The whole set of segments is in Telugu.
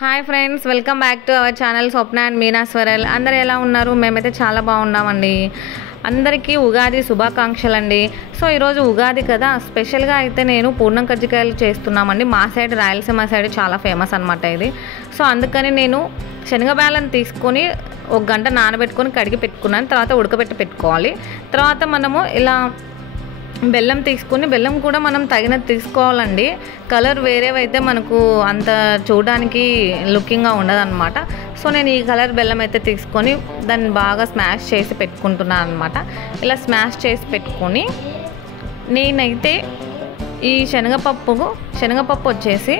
Hi friends, welcome back to our channel Swapna and Meena స్వరల్. అందరు ఎలా ఉన్నారు? మేమైతే చాలా బాగున్నామండి. అందరికీ ఉగాది శుభాకాంక్షలు అండి. సో ఈరోజు ఉగాది కదా, స్పెషల్గా అయితే నేను పూర్ణం కజ్జికాయలు చేస్తున్నామండి. మా సైడ్ రాయలసీమ సైడ్ చాలా ఫేమస్ అనమాట ఇది. సో అందుకని నేను శనగబేలను తీసుకొని 1 గంట నానబెట్టుకొని కడిగి పెట్టుకున్నాను. తర్వాత ఉడకబెట్టి పెట్టుకోవాలి. తర్వాత మనము ఇలా బెల్లం తీసుకొని, బెల్లం కూడా మనం తగినది తీసుకోవాలండి. కలర్ వేరేవైతే మనకు అంత చూడడానికి లుకింగ్గా ఉండదన్నమాట. సో నేను ఈ కలర్ బెల్లం అయితే తీసుకొని దాన్ని బాగా స్మాష్ చేసి పెట్టుకుంటున్నాను అనమాట. ఇలా స్మాష్ చేసి పెట్టుకొని నేనైతే ఈ శనగపప్పు వచ్చేసి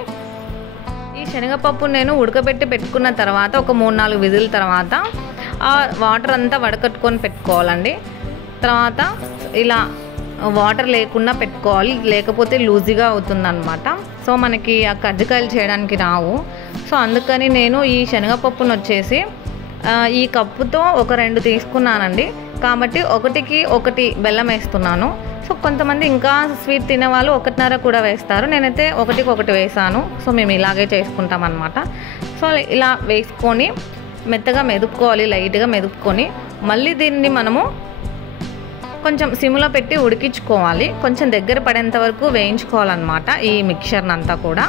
ఈ శనగపప్పు నేను ఉడకబెట్టి పెట్టుకున్న తర్వాత ఒక 3-4 విజిల్ తర్వాత ఆ వాటర్ అంతా వడకట్టుకొని పెట్టుకోవాలండి. తర్వాత ఇలా వాటర్ లేకుండా పెట్టుకోవాలి, లేకపోతే లూజీగా అవుతుందన్నమాట. సో మనకి ఆ కజ్జికాయలు చేయడానికి రావు. సో అందుకని నేను ఈ శనగపప్పును వచ్చేసి ఈ కప్పుతో ఒక 2 తీసుకున్నానండి. కాబట్టి 1కి 1 బెల్లం వేస్తున్నాను. సో కొంతమంది ఇంకా స్వీట్ తినేవాళ్ళు 1.5 కూడా వేస్తారు. నేనైతే 1కి 1 వేసాను. సో మేము ఇలాగే చేసుకుంటాం అన్నమాట. సో ఇలా వేసుకొని మెత్తగా మెదుపుకోవాలి, లైట్గా మెదుపుకొని మళ్ళీ దీన్ని మనము కొంచెం సిమ్లో పెట్టి ఉడికించుకోవాలి. కొంచెం దగ్గర పడేంత వరకు వేయించుకోవాలన్నమాట ఈ మిక్చర్ని అంతా కూడా.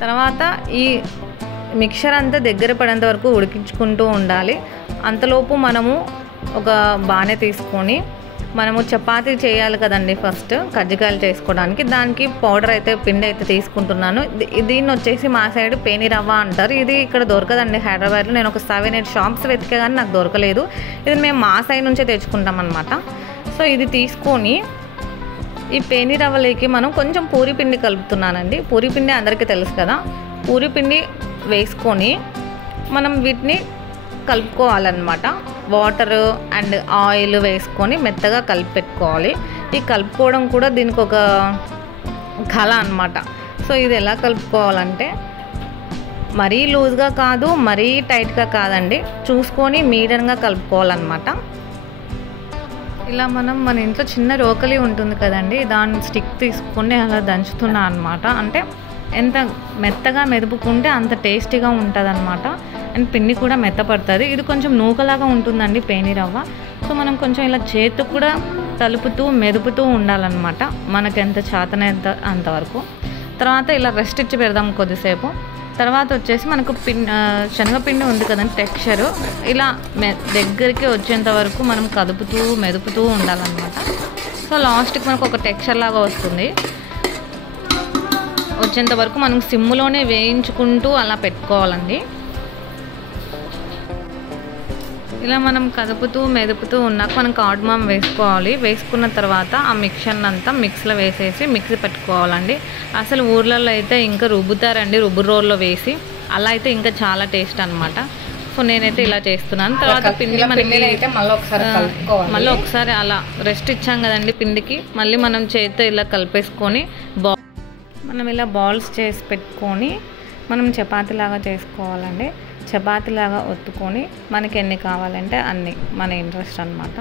తర్వాత ఈ మిక్చర్ అంతా దగ్గర పడేంత వరకు ఉడికించుకుంటూ ఉండాలి. అంతలోపు మనము ఒక బాణె తీసుకొని మనము చపాతీ చేయాలి కదండి. ఫస్ట్ కజ్జికాయలు చేసుకోవడానికి దానికి పౌడర్ అయితే పిండి అయితే తీసుకుంటున్నాను. దీన్ని వచ్చేసి మా సైడ్ పేని రవ్వ అంటారు. ఇది ఇక్కడ దొరకదండి హైదరాబాద్లో. నేను ఒక 7-8 షాప్స్ వెతికే కానీ నాకు దొరకలేదు. ఇది మేము మా సైడ్ నుంచే తెచ్చుకుంటాం అనమాట. సో ఇది తీసుకొని ఈ పేని రవ్వలోకి మనం కొంచెం పూరి పిండి కలుపుతున్నానండి. పూరి పిండి అందరికీ తెలుసు కదా. పూరి పిండి వేసుకొని మనం వీటిని కలుపుకోవాలన్నమాట. వాటర్ అండ్ ఆయిల్ వేసుకొని మెత్తగా కలిపి పెట్టుకోవాలి. ఈ కలుపుకోవడం కూడా దీనికి ఒక కళ అన్నమాట. సో ఇది ఎలా కలుపుకోవాలంటే మరీ లూజ్గా కాదు, మరీ టైట్గా కాదండి, చూసుకొని మీడియంగా కలుపుకోవాలన్నమాట. ఇలా మన ఇంట్లో చిన్న రోకలి ఉంటుంది కదండి, దాన్ని స్టిక్ తీసుకొని అలా దంచుతున్నా అనమాట. అంటే ఎంత మెత్తగా మెదుపుకుంటే అంత టేస్టీగా ఉంటుంది అనమాట. అండ్ పిండి కూడా మెత్తపడుతుంది. ఇది కొంచెం నూకలాగా ఉంటుందండి పేని రవ్వ. సో మనం కొంచెం ఇలా చేతికి కూడా తలుపుతూ మెదుపుతూ ఉండాలన్నమాట, మనకు ఎంత చేతనైతే అంతవరకు. తర్వాత ఇలా రెస్ట్ ఇచ్చి పెడదాం కొద్దిసేపు. తర్వాత వచ్చేసి మనకు శనగపిండి ఉంది కదండి, టెక్స్చరు ఇలా దగ్గరికి వచ్చేంత వరకు మనం కదుపుతూ మెదుపుతూ ఉండాలన్నమాట. సో లాస్ట్కి మనకు ఒక టెక్స్చర్ లాగా వస్తుంది. వచ్చేంత వరకు మనం సిమ్లోనే వేయించుకుంటూ అలా పెట్టుకోవాలండి. ఇలా మనం కదుపుతూ మెదుపుతూ ఉన్నాక మనం కార్డ్మమ్ వేసుకోవాలి. వేసుకున్న తర్వాత ఆ మిక్చర్ని అంతా మిక్స్లో వేసేసి మిక్సీ పెట్టుకోవాలండి. అసలు ఊర్లలో అయితే ఇంకా రుబ్బుతారండి, రుబ్బు రోల్లో వేసి. అలా అయితే ఇంకా చాలా టేస్ట్ అనమాట. సో నేనైతే ఇలా చేస్తున్నాను. తర్వాత పిండి మనకి మళ్ళీ ఒకసారి అలా రెస్ట్ ఇచ్చాం కదండి పిండికి, మళ్ళీ మనం చేతితో ఇలా కలిపేసుకొని మనం ఇలా బాల్స్ చేసి పెట్టుకొని మనం చపాతీలాగా చేసుకోవాలండి. చపాతీలాగా ఒత్తుకొని మనకి ఎన్ని కావాలంటే అన్ని, మన ఇంట్రెస్ట్ అనమాట.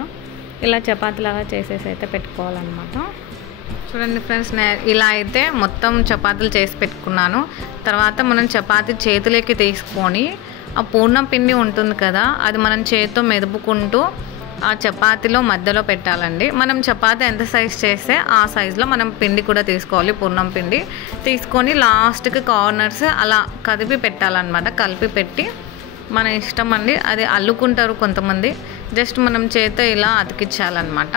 ఇలా చపాతీలాగా చేసేసి అయితే పెట్టుకోవాలన్నమాట. చూడండి ఫ్రెండ్స్, ఇలా అయితే మొత్తం చపాతీలు చేసి పెట్టుకున్నాను. తర్వాత మనం చపాతీ చేతిలోకి తీసుకొని ఆ పూర్ణం పిండి ఉంటుంది కదా, అది మనం చేతితో మెదుపుకుంటూ ఆ చపాతీలో మధ్యలో పెట్టాలండి. మనం చపాతీ ఎంత సైజ్ చేస్తే ఆ సైజులో మనం పిండి కూడా తీసుకోవాలి. పూర్ణం పిండి తీసుకొని లాస్ట్కి కార్నర్స్ అలా కదిపి పెట్టాలన్నమాట. కలిపి పెట్టి మన ఇష్టం అండి, అది అల్లుకుంటారు కొంతమంది. జస్ట్ మనం చేతితో ఇలా అతికించాలన్నమాట.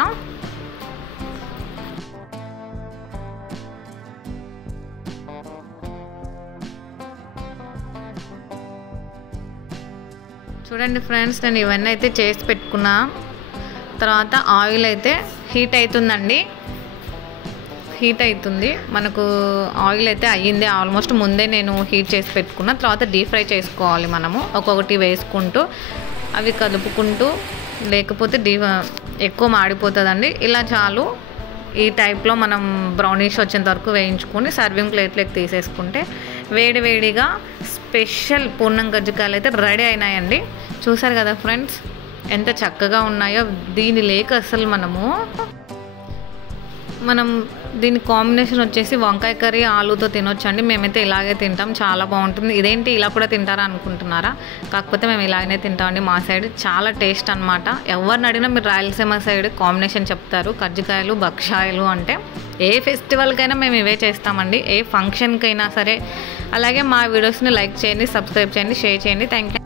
చూడండి ఫ్రెండ్స్, నేను ఇవన్నీ అయితే చేసి పెట్టుకున్నా. తర్వాత ఆయిల్ అయితే హీట్ అవుతుందండి. హీట్ అవుతుంది, మనకు ఆయిల్ అయితే అయ్యింది ఆల్మోస్ట్. ముందే నేను హీట్ చేసి పెట్టుకున్నా. తర్వాత డీప్ ఫ్రై చేసుకోవాలి మనము, ఒక్కొక్కటి వేసుకుంటూ అవి కలుపుకుంటూ, లేకపోతే ఎక్కువ మాడిపోతుందండి. ఇలా చాలు. ఈ టైప్లో మనం బ్రౌనిష్ వచ్చేంత వరకు వేయించుకొని సర్వింగ్ ప్లేట్లోకి తీసేసుకుంటే వేడివేడిగా స్పెషల్ పూర్ణం కజ్జికాయలు అయితే రెడీ అయినాయండి. చూసారు కదా ఫ్రెండ్స్, ఎంత చక్కగా ఉన్నాయో. దీని లేక అసలు మనం దీని కాంబినేషన్ వచ్చేసి వంకాయ కర్రీ ఆలూతో తినొచ్చండి. మేమైతే ఇలాగే తింటాం, చాలా బాగుంటుంది. ఇదేంటి ఇలా కూడా తింటారా అనుకుంటున్నారా? కాకపోతే మేము ఇలాగనే తింటామండి. మా సైడ్ చాలా టేస్ట్ అనమాట. ఎవరిని అడిగినా మీరు రాయలసీమ సైడ్ కాంబినేషన్ చెప్తారు. కజ్జికాయలు, బక్షాయలు అంటే ఏ ఫెస్టివల్కైనా మేము ఇవే చేస్తామండి, ఏ ఫంక్షన్కైనా సరే. అలాగే మా వీడియోస్ని లైక్ చేయండి, సబ్స్క్రైబ్ చేయండి, షేర్ చేయండి. Thank you.